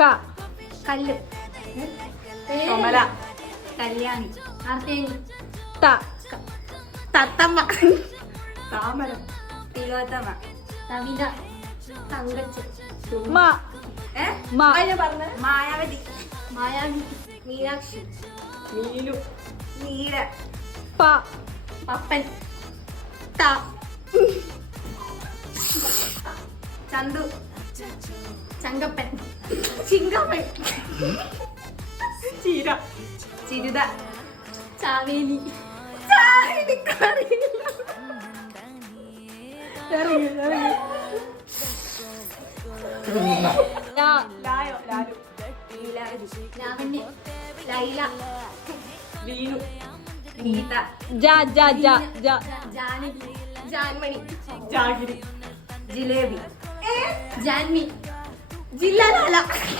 ക കല്ല്. കമല. കല്യാണി. ആർത്തേനി. ത തത്തമ്മ. താമര. തിലോത്തമ. കവിത. തങ്കച്ചൻ. മ മ മായാവതി. മായാവി. മീനാക്ഷി. മീനു. നീര. പ പപ്പൻ. ത ചന്തു. ചങ്കപ്പൻ. ചിങ്കപ്പൻ. ചീര. ചിരുത. ചാവേലി. ചാവേലിക്കറിയില്ല. ലായോ ലാലു. ലീലാവതി. ലാവണ്യ. ലൈല. ലീനു. ഗീത. ജ ജ ജ ജ ജാനകി. ജാൻമണി. ജാഗിരി. ജിലേബി. ജാൻമി. ജില്ലാലാല.